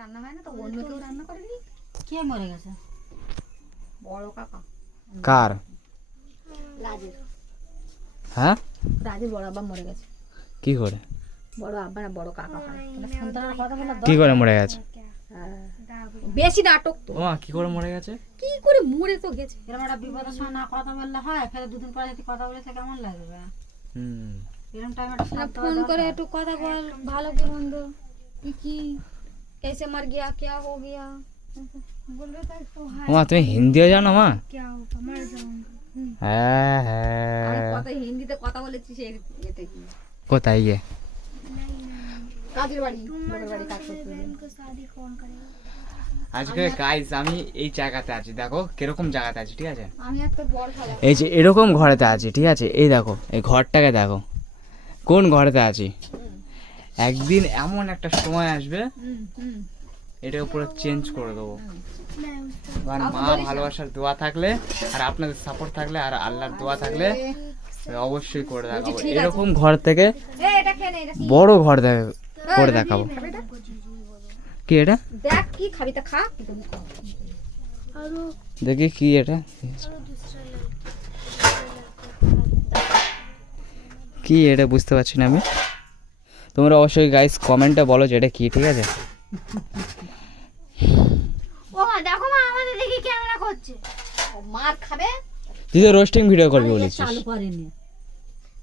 রান্না হয় না তো অন্য কেউ রান্না করেনি। কে মরে গেছে? বড় কাকা। কার? রাজের। হ্যাঁ, রাজের বড় আব্বা মরে গেছে। কি করে? বড় আব্বা না বড় কাকা হয়। সন্তানের কথা বলে কি করে মরে গেছে? বেশি নাটক তো। ও মা, কি করে মরে গেছে? কি করে মরে তো গেছে। এরকম একটা বিপদের সময় না কথা বললে হয়, ফের দুদিন পরে যদি কথা বলেছে কেমন লাগবে? হুম। এরকম টাইম একটা ফোন করে একটু কথা বল, ভালো কি মন্দ কি कैसे मर गया क्या हो गया बोल रहा था तो ও মা, তুমি হিন্দিও জানো মা? क्या होगा मर जाऊंगा। হ্যাঁ আমি হ্যাঁ। কথা হিন্দিতে কথা বলেছি সে এটা কি কোথায় গিয়ে? কাজের বাড়ি লোকের বাড়ি কাজ করতে গিয়ে। আজকে গাইস আমি এই জায়গাতে আছি, দেখো কিরকম জায়গাতে আছি, ঠিক আছে? আমি একটা বড় খেলা এই যে এরকম ঘরেতে আছি, ঠিক আছে? এই দেখো, এই ঘরটাকে দেখো কোন ঘরেতে আছি। একদিন এমন একটা সময় আসবে এটা পুরো চেঞ্জ করে দেবো। আর মা ভালোবাসার দোয়া থাকলে আর আপনাদের সাপোর্ট থাকলে আর আল্লাহর দোয়া থাকলে অবশ্যই করে দেখাবো। এরকম ঘর থেকে এটা খেয়ে নে, এটা বড় ঘর করে দেখাবো। কি এটা? দেখ কি খাবি তা খা। দেখি কি এটা, কি এটা বুঝতে পারছি না আমি। তোমরা অবশ্যই গাইস কমেন্টে বলো যে এটা কি, ঠিক আছে? ও মা দেখো মা আমাদের দেখি ক্যামেরা করছে। ও মার খাবে তুই তো রোস্টিং ভিডিও করবি বলেছিস। চালু করেনি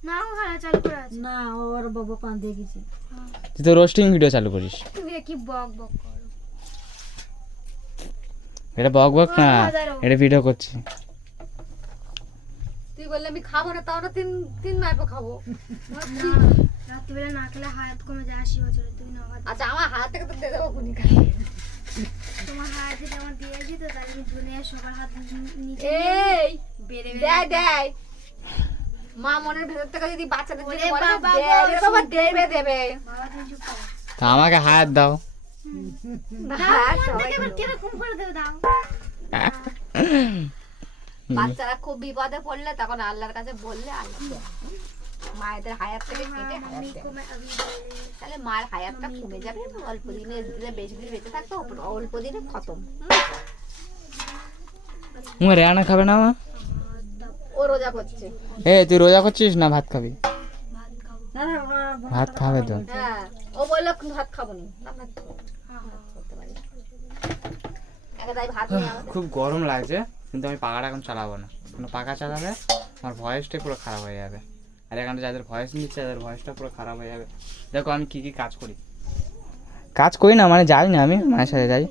না। ও খালা চালু করে আছে না, ওর বাবা কান দেখেছি। তুই তো রোস্টিং ভিডিও চালু করিস। তুমি কি বক বক করো। এটা বক বক না, এটা ভিডিও করছি। তুই বললে আমি খাবো না, তাও না তিন তিন মাইপো খাবো। রাত্রিবেলা না খেলে হাত কমে যায় 80 বছরে। তুই না আচ্ছা আমার হাত থেকে তো দিয়ে দেবো খুনি খাই। তোমার হাত থেকে আমার দিয়েছি তো তাই আমি দুনিয়া সবার হাত নিচে এই বেরে বেরে দেয় মা মনের ভেতর থেকে যদি বাচ্চাদের দিকে বলে বাবা দেবে দেবে। বাবা তুমি চুপ করো। তা আমাকে হাত দাও। বাচ্চারা খুব বিপদে পড়লে তখন আল্লাহর কাছে বললে আল্লাহ মায়েদের হায়াত থেকে কেটে তাহলে মায়ের হায়াতটা কমে যাবে। অল্প দিনে বেশি দিন বেঁচে থাকতো, অল্প দিনে খতম। রেহানা খাবে না মা? ও রোজা করছে। তুই রোজা করছিস না ভাত খাবি? ভাত খাবে তো। হ্যাঁ ও বললো ভাত খাবো না। ভাত নিয়ে খুব গরম লাগছে কিন্তু আমি পাখাটা এখন চালাবো না, কারণ পাখা চালালে আমার ভয়েসটাই পুরো খারাপ হয়ে যাবে। আর এখানে যাদের ভয়েস নিচ্ছে তাদের ভয়েসটা পুরো খারাপ হয়ে যাবে। দেখো আমি কি কি কাজ করি না, মানে যাই না, আমি মায়ের সাথে যাই।